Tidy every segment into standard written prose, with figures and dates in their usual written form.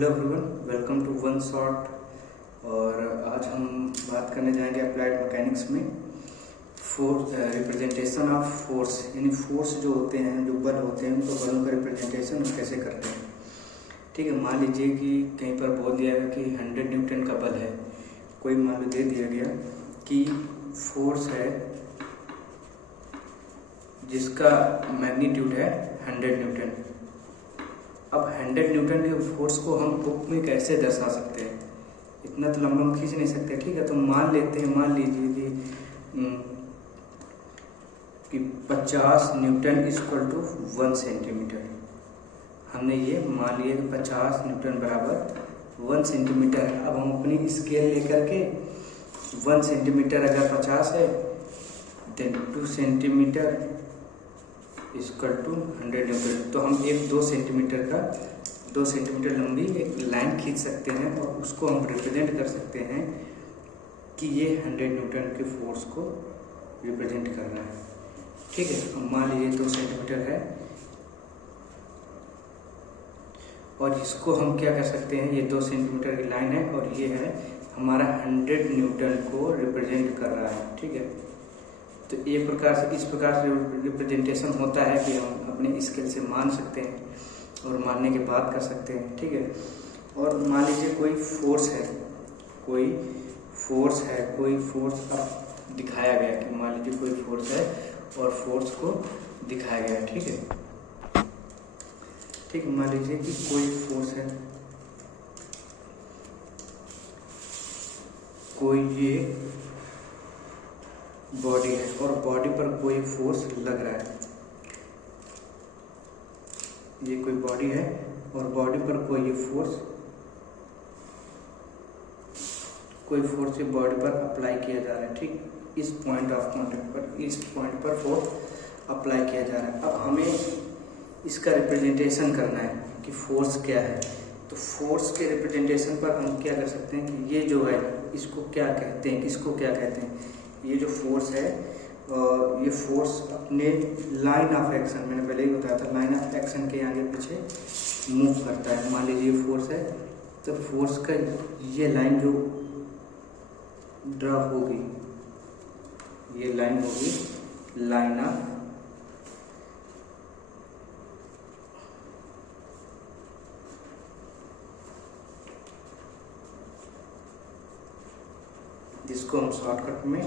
Hello everyone, welcome to one shot. और आज हम बात करने जाएंगे अप्लाइड मैकेनिक्स में फोर्स, रिप्रेजेंटेशन ऑफ फोर्स, यानी फोर्स जो होते हैं, जो बल होते हैं, उनको बलों का रिप्रेजेंटेशन कैसे करते हैं। ठीक है, मान लीजिए कि कहीं पर बोल दिया गया कि 100 न्यूटन का बल है। कोई मान लो दे दिया गया कि फोर्स है जिसका मैग्नीट्यूड है 100 न्यूटन। अब 100 न्यूटन के फोर्स को हम बुक में कैसे दर्शा सकते हैं, इतना तो लंबा हम खींच नहीं सकते। ठीक है, तो मान लीजिए कि 50 न्यूटन इक्वल टू 1 सेंटीमीटर। हमने ये मान लिया कि 50 न्यूटन बराबर 1 सेंटीमीटर है। अब हम अपनी स्केल लेकर के 1 सेंटीमीटर अगर 50 है, then 2 centimetre equal to 100 newton. तो हम एक 2 सेंटीमीटर लंबी एक लाइन खींच सकते हैं और उसको हम रिप्रेजेंट कर सकते हैं कि ये 100 न्यूटन के फोर्स को रिप्रेजेंट कर रहा है। ठीक है, अब मान लीजिए 2 सेंटीमीटर है और इसको हम क्या कर सकते हैं, ये 2 सेंटीमीटर की लाइन है और ये है हमारा 100 न्यूटन को रिप्रेजेंट कर रहा है। ठीक है, तो इस प्रकार से रिप्रेजेंटेशन होता है कि हम अपने स्केल से मान सकते हैं और मानने के बाद कर सकते हैं। ठीक है, और मान लीजिए कोई फोर्स अब दिखाया गया कि मान लीजिए कोई फोर्स है और फोर्स को दिखाया गया। ठीक है, मान लीजिए कि कोई फोर्स है, कोई ये बॉडी है और बॉडी पर कोई फोर्स लग रहा है। ये कोई बॉडी है और बॉडी पर कोई फोर्स ये बॉडी पर अप्लाई किया जा रहा है। ठीक, इस पॉइंट ऑफ कॉन्टैक्ट पर फोर्स अप्लाई किया जा रहा है। अब हमें इसका रिप्रेजेंटेशन करना है कि फोर्स क्या है। तो फोर्स के रिप्रेजेंटेशन पर हम क्या कर सकते हैं कि ये जो है इसको क्या कहते हैं, किसको क्या कहते हैं। ये जो फोर्स है, ये फोर्स अपने लाइन ऑफ एक्शन, मैंने पहले ही बताया था, लाइन ऑफ एक्शन के आगे पीछे मूव करता है। मान लीजिए फोर्स है, तो फोर्स का ये लाइन जो ड्रॉ होगी, ये लाइन होगी लाइन ऑफ जिसको हम शॉर्टकट में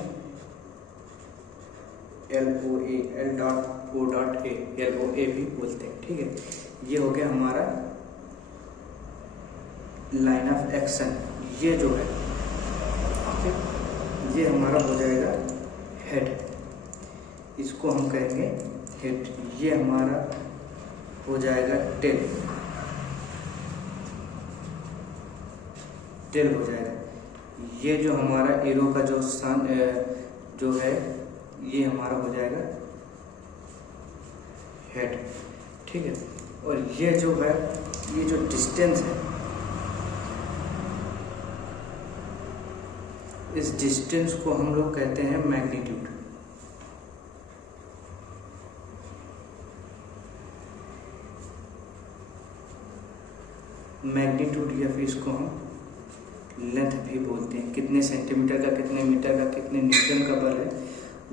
LOA भी बोलते हैं। ठीक है, ये हो गया हमारा लाइन ऑफ एक्शन। ये जो है ये हमारा हो जाएगा हेड, इसको हम कहेंगे हेड। ये हमारा हो जाएगा टेल हो जाएगा। ये जो हमारा एरो का जो है ये हमारा हो जाएगा हेड। ठीक है, और ये जो है, ये जो डिस्टेंस है, इस डिस्टेंस को हम लोग कहते हैं मैग्नीट्यूड। या फिर इसको हम लेंथ भी बोलते हैं। कितने सेंटीमीटर का, कितने मीटर का, कितने न्यूटन का बल है,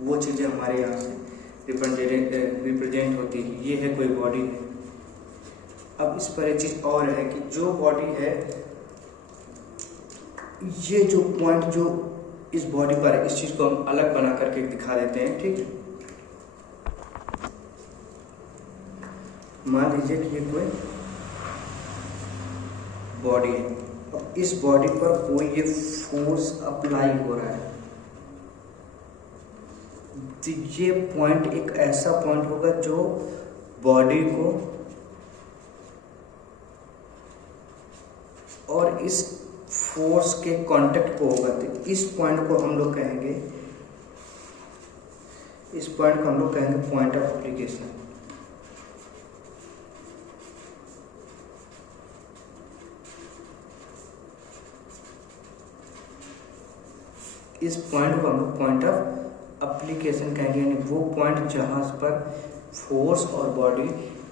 वो चीज़ें हमारे यहाँ से रिप्रेजेंट होती है। ये है कोई बॉडी है। अब इस पर एक चीज़ और है कि जो बॉडी है, ये जो पॉइंट जो इस बॉडी पर है, इस चीज़ को हम अलग बना करके दिखा देते हैं। ठीक है, मान लीजिए कि ये कोई बॉडी है और इस बॉडी पर कोई ये फोर्स अप्लाई हो रहा है। तो ये पॉइंट एक ऐसा पॉइंट होगा जो बॉडी को और इस फोर्स के कांटेक्ट को होगा। तो इस पॉइंट को हम लोग कहेंगे पॉइंट ऑफ एप्लीकेशन। इस पॉइंट को हम लोग पॉइंट ऑफ एप्लीकेशन कहेंगे, यानी वो पॉइंट जहाँ पर फोर्स और बॉडी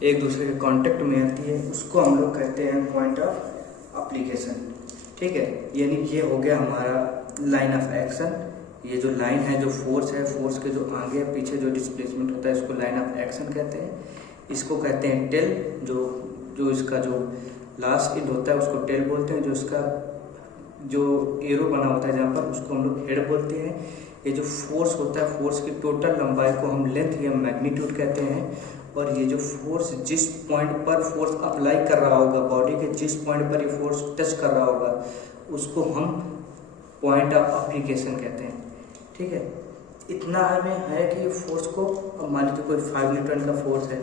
एक दूसरे के कांटेक्ट में आती है, उसको हम लोग कहते हैं पॉइंट ऑफ एप्लीकेशन। ठीक है, यानी ये हो गया हमारा लाइन ऑफ एक्शन। ये जो लाइन है, जो फोर्स है, फोर्स के जो आगे पीछे जो डिस्प्लेसमेंट होता है इसको लाइन ऑफ एक्शन कहते हैं। इसको कहते हैं टेल, जो इसका जो लास्ट एंड होता है उसको टेल बोलते हैं। जो इसका जो एरो बना होता है जहाँ पर, उसको हम लोग हेड बोलते हैं। ये जो फोर्स होता है, फोर्स की टोटल लंबाई को हम लेंथ या मैग्नीट्यूड कहते हैं। और ये जो फोर्स जिस पॉइंट पर फोर्स अप्लाई कर रहा होगा, बॉडी के जिस पॉइंट पर ये फोर्स टच कर रहा होगा, उसको हम पॉइंट ऑफ एप्लीकेशन कहते हैं। ठीक है, इतना हमें है कि ये फोर्स को, अब मान लीजिए कोई 5 न्यूटन का फोर्स है,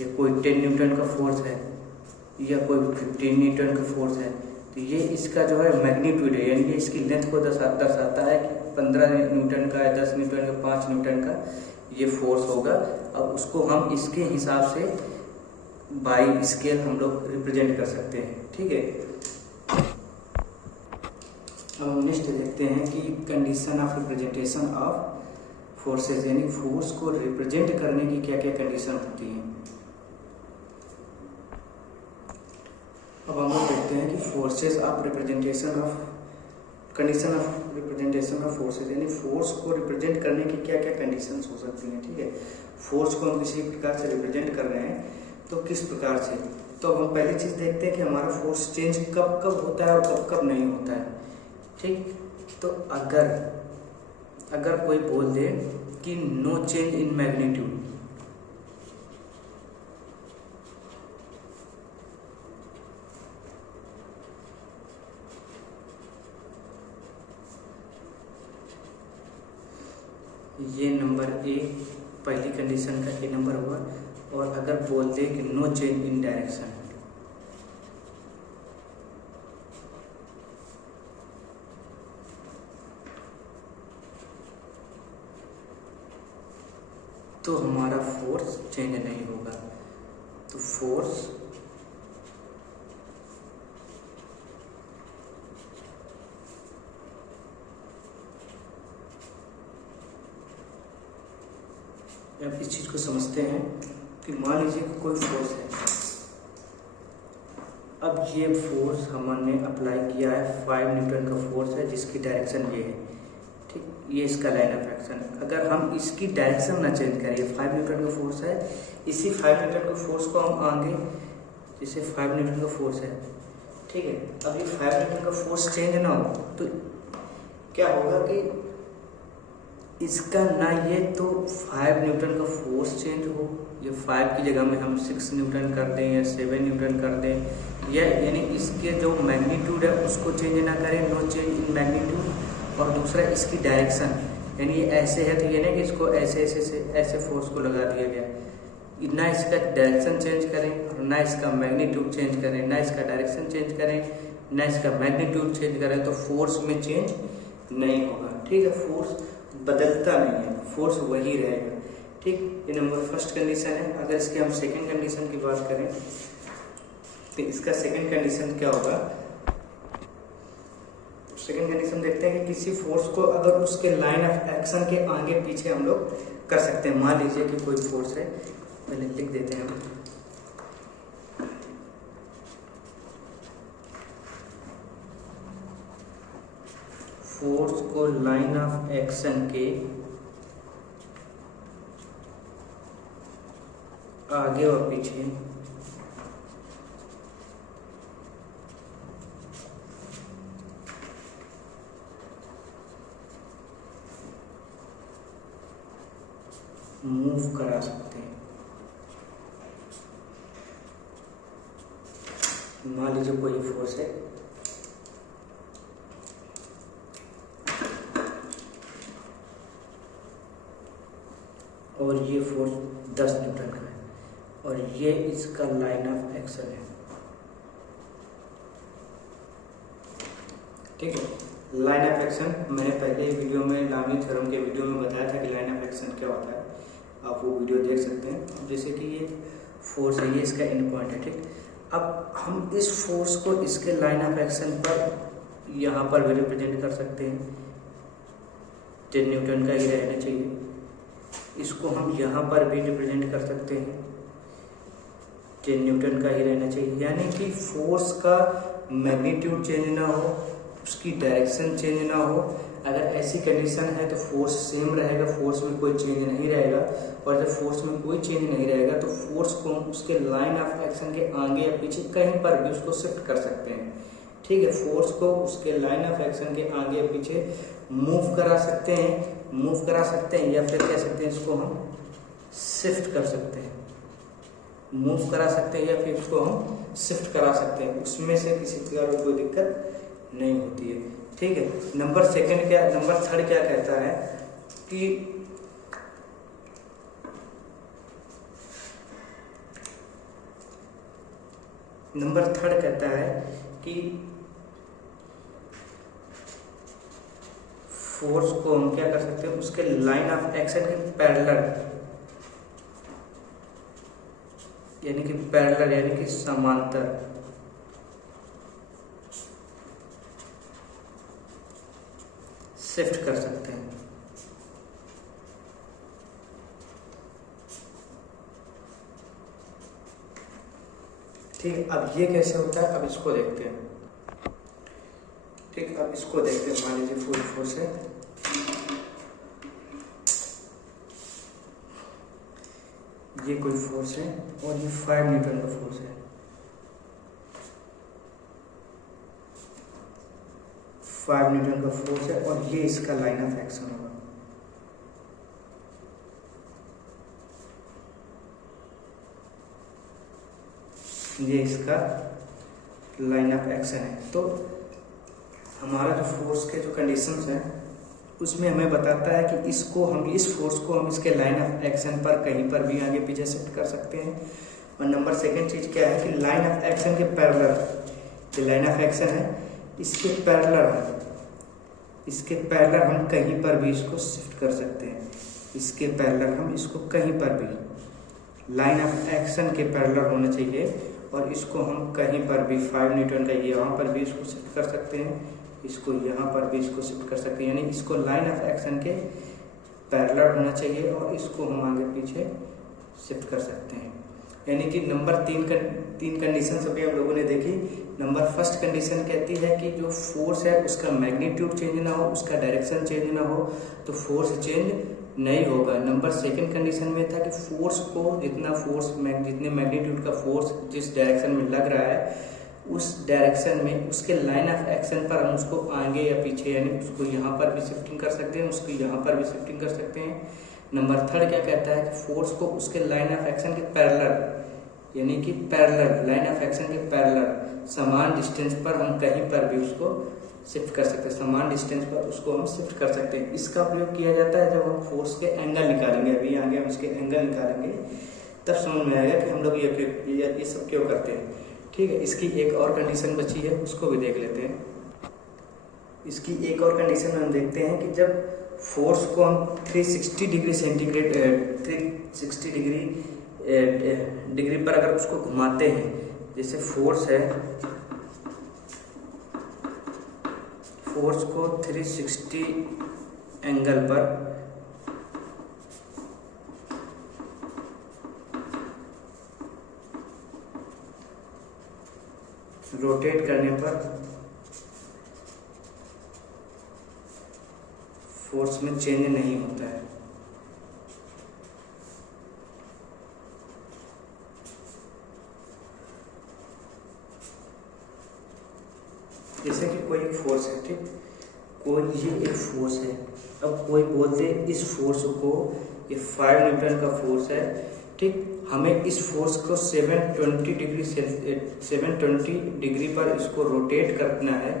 या कोई 10 न्यूटन का फोर्स है, या कोई 15 न्यूटन का फोर्स है, तो ये इसका जो है मैग्नीट्यूड है, यानी कि इसकी लेंथ को दर्शाता है कि 15 न्यूटन का है, 10 न्यूटन का, 5 न्यूटन का ये फोर्स होगा। अब उसको हम इसके हिसाब से बाई स्केल हम लोग रिप्रेजेंट कर सकते हैं। ठीक है, अब हम नेक्स्ट देखते हैं कि condition of representation of forces, यानी फोर्स को रिप्रेजेंट करने की क्या क्या कंडीशन होती हैं। अब हम लोग देखते हैं कि forces of representation of condition of representation of forces, यानी फोर्स को रिप्रेजेंट करने की क्या क्या कंडीशंस हो सकती हैं। ठीक है, फोर्स को हम किसी प्रकार से रिप्रेजेंट कर रहे हैं तो किस प्रकार से। तो हम पहली चीज़ देखते हैं कि हमारा फोर्स चेंज कब कब होता है और कब कब नहीं होता है। ठीक, तो अगर कोई बोल दे कि नो चेंज इन मैग्नीट्यूड, ये नंबर ए, पहली कंडीशन का ए नंबर हुआ। और अगर बोल दे कि नो चेंज इन डायरेक्शन, तो हमारा फोर्स चेंज नहीं होगा। तो फोर्स अब इस चीज को समझते हैं कि मान लीजिए कि कोई फोर्स है। अब ये फोर्स हमने अप्लाई किया है, 5 न्यूटन का फोर्स है जिसकी डायरेक्शन ये है। ठीक, ये इसका लाइन ऑफ एक्शन। अगर हम इसकी डायरेक्शन ना चेंज करें, 5 न्यूटन का फोर्स है, इसी 5 न्यूटन का फोर्स को हम आगे, जैसे 5 न्यूटन का फोर्स है, ठीक है, अब ये 5 न्यूटन का फोर्स चेंज ना हो तो क्या होगा कि इसका ना ये तो 5 न्यूटन का फोर्स चेंज हो, ये 5 की जगह में हम 6 न्यूटन कर दें या 7 न्यूटन कर दें, या यानी इसके जो मैग्नीट्यूड है उसको चेंज ना करें, नो चेंज इन मैग्नीट्यूड। और दूसरा इसकी डायरेक्शन, यानी ये ऐसे है तो ये नहीं कि इसको ऐसे फोर्स को लगा दिया गया, ना इसका डायरेक्शन चेंज करें और ना इसका मैग्नीट्यूड चेंज करें, ना इसका डायरेक्शन चेंज करें, ना इसका मैग्नीट्यूड चेंज करें, तो फोर्स में चेंज नहीं होगा। ठीक है, फोर्स बदलता नहीं है, फोर्स वही रहेगा। ठीक, ये नंबर फर्स्ट कंडीशन है। अगर इसके हम सेकंड कंडीशन की बात करें तो इसका सेकंड कंडीशन क्या होगा। सेकंड कंडीशन देखते हैं कि किसी फोर्स को अगर उसके लाइन ऑफ एक्शन के आगे पीछे हम लोग कर सकते हैं। मान लीजिए कि कोई फोर्स है, पहले लिख देते हैं हम, फोर्स को लाइन ऑफ एक्शन के आगे और पीछे मूव करा सकते हैं। मान लीजिए कोई फोर्स है, और ये फोर्स 10 न्यूटन का है और ये इसका लाइन ऑफ एक्शन है। ठीक है, लाइन ऑफ एक्शन मैंने पहले वीडियो में लामी थ्योरम के वीडियो में बताया था कि लाइन ऑफ एक्शन क्या होता है, आप वो वीडियो देख सकते हैं। जैसे कि ये फोर्स है, ये इसका एंड पॉइंट है। ठीक, अब हम इस फोर्स को इसके लाइन ऑफ एक्शन पर यहाँ पर भी रिप्रेजेंट कर सकते हैं, 10 न्यूटन का ही रहना चाहिए। इसको हम यहाँ पर भी रिप्रेजेंट कर सकते हैं, 10 न्यूटन का ही रहना चाहिए। यानी कि फोर्स का मैग्नीट्यूड चेंज ना हो, उसकी डायरेक्शन चेंज ना हो। अगर ऐसी कंडीशन है तो फोर्स सेम रहेगा, फोर्स में कोई चेंज नहीं रहेगा। और जब फोर्स में कोई चेंज नहीं रहेगा तो फोर्स को हम उसके लाइन ऑफ एक्शन के आगे या पीछे कहीं पर भी उसको शिफ्ट कर सकते हैं। ठीक है, फोर्स को उसके लाइन ऑफ एक्शन के आगे या पीछे मूव करा सकते हैं या फिर कह सकते हैं इसको हम शिफ्ट कर सकते हैं, मूव करा सकते हैं या फिर उसको हम शिफ्ट करा सकते हैं। उसमें से किसी प्रकार की कोई दिक्कत नहीं होती है। ठीक है, नंबर थर्ड क्या कहता है कि नंबर थर्ड कहता है कि फोर्स को हम क्या कर सकते हैं, उसके लाइन ऑफ एक्शन के पैरेलल यानी कि समांतर शिफ्ट कर सकते हैं। ठीक, अब ये कैसे होता है, अब इसको देखते हैं। ठीक, अब इसको देखते हैं। मान लीजिए फुल फोर्स है, ये कोई फोर्स है और ये 5 न्यूटन का फोर्स है। 5 न्यूटन का फोर्स है और ये इसका लाइन ऑफ एक्शन होगा। ये इसका लाइन ऑफ एक्शन है। तो हमारा जो फोर्स के जो कंडीशंस हैं उसमें हमें बताता है कि इस फोर्स को हम इसके लाइन ऑफ एक्शन पर कहीं पर भी आगे पीछे शिफ्ट कर सकते हैं। और नंबर सेकंड चीज क्या है कि लाइन ऑफ एक्शन के पैरेलल, जो लाइन ऑफ एक्शन है इसके पैरेलल हम कहीं पर भी इसको शिफ्ट कर सकते हैं। इसके पैरेलल हम इसको कहीं पर भी, लाइन ऑफ एक्शन के पैरेलल होना चाहिए और इसको हम कहीं पर भी 5 न्यूटन का यहाँ पर भी इसको शिफ्ट कर सकते हैं, इसको यहाँ पर भी इसको शिफ्ट कर सकते हैं। यानी इसको लाइन ऑफ एक्शन के पैरेलल होना चाहिए और इसको हम आगे पीछे शिफ्ट कर सकते हैं। यानी कि नंबर तीन कंडीशन अभी हम लोगों ने देखी। नंबर फर्स्ट कंडीशन कहती है कि जो फोर्स है उसका मैग्नीट्यूड चेंज ना हो, उसका डायरेक्शन चेंज ना हो तो फोर्स चेंज नहीं होगा। नंबर सेकंड कंडीशन में था कि फोर्स को जितने मैग्नीट्यूड का फोर्स जिस डायरेक्शन में लग रहा है उस डायरेक्शन में उसके लाइन ऑफ एक्शन पर हम उसको आगे या पीछे, यानी उसको यहाँ पर भी शिफ्टिंग कर सकते हैं, उसको यहाँ पर भी शिफ्टिंग कर सकते हैं। नंबर थर्ड क्या कहता है कि फोर्स को उसके लाइन ऑफ एक्शन के पैरेलल, यानी कि लाइन ऑफ एक्शन के पैरेलल समान डिस्टेंस पर हम कहीं पर भी उसको शिफ्ट कर सकते हैं, समान डिस्टेंस पर उसको हम शिफ्ट कर सकते हैं। इसका प्रयोग किया जाता है जब हम फोर्स के एंगल निकालेंगे। अभी आगे हम इसके एंगल निकालेंगे तब समझ में आएगा कि हम लोग ये सब क्यों करते हैं। ठीक है, इसकी एक और कंडीशन बची है, उसको भी देख लेते हैं। इसकी एक और कंडीशन में हम देखते हैं कि जब फोर्स को हम 360 डिग्री पर अगर उसको घुमाते हैं, जैसे फोर्स को 360 एंगल पर रोटेट करने पर फोर्स में चेंज नहीं होता है। जैसे कि कोई एक फोर्स है, ठीक, ये एक फोर्स है। अब कोई बोलते हैं इस फोर्स को, ये 5 न्यूटन का फोर्स है, ठीक, हमें इस फोर्स को 720 डिग्री पर इसको रोटेट करना है।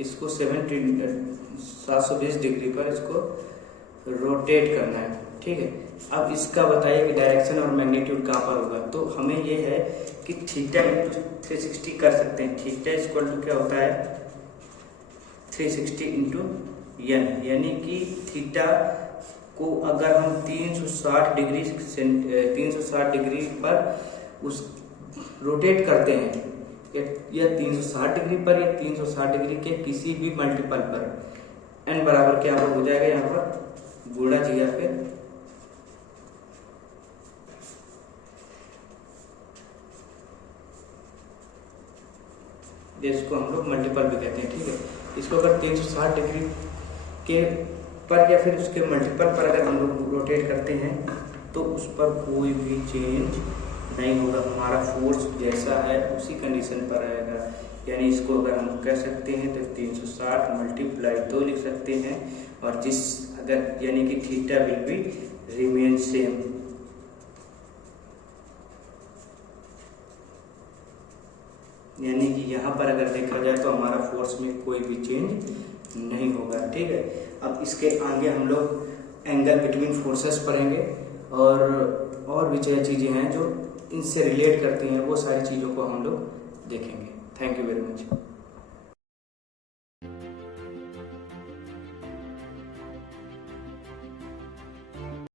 इसको 720 डिग्री पर इसको रोटेट करना है। ठीक है, अब इसका बताइए कि डायरेक्शन और मैग्नीट्यूड कहाँ पर होगा। तो हमें ये है कि थीटा इंटू 360 कर सकते हैं। थीटा इक्वल टू क्या होता है 360 इंटू एन, यानी कि थीटा को अगर हम 360 डिग्री पर उस रोटेट करते हैं, या 360 डिग्री पर या 360 डिग्री के किसी भी मल्टीपल पर एन बराबर क्या हो जाएगा, यहाँ पर गुणा जी या फिर जिसको हम लोग मल्टीपल भी कहते हैं, ठीक है। इसको अगर 360 डिग्री के पर या फिर उसके मल्टीपल पर अगर हम लोग रोटेट करते हैं तो उस पर कोई भी चेंज नहीं होगा, हमारा फोर्स जैसा है उसी कंडीशन पर रहेगा। यानी इसको अगर हम कह सकते हैं तो 360 मल्टीप्लाई 2 लिख सकते हैं, और जिस अगर यानी कि theta will be remain same. यानी कि यहाँ पर अगर देखा जाए तो हमारा फोर्स में कोई भी चेंज नहीं होगा, ठीक है। अब इसके आगे हम लोग एंगल बिटवीन फोर्सेस पढ़ेंगे, और भी चीज़ें हैं जो इनसे रिलेट करती हैं, वो सारी चीज़ों को हम लोग देखेंगे। Thank you very much.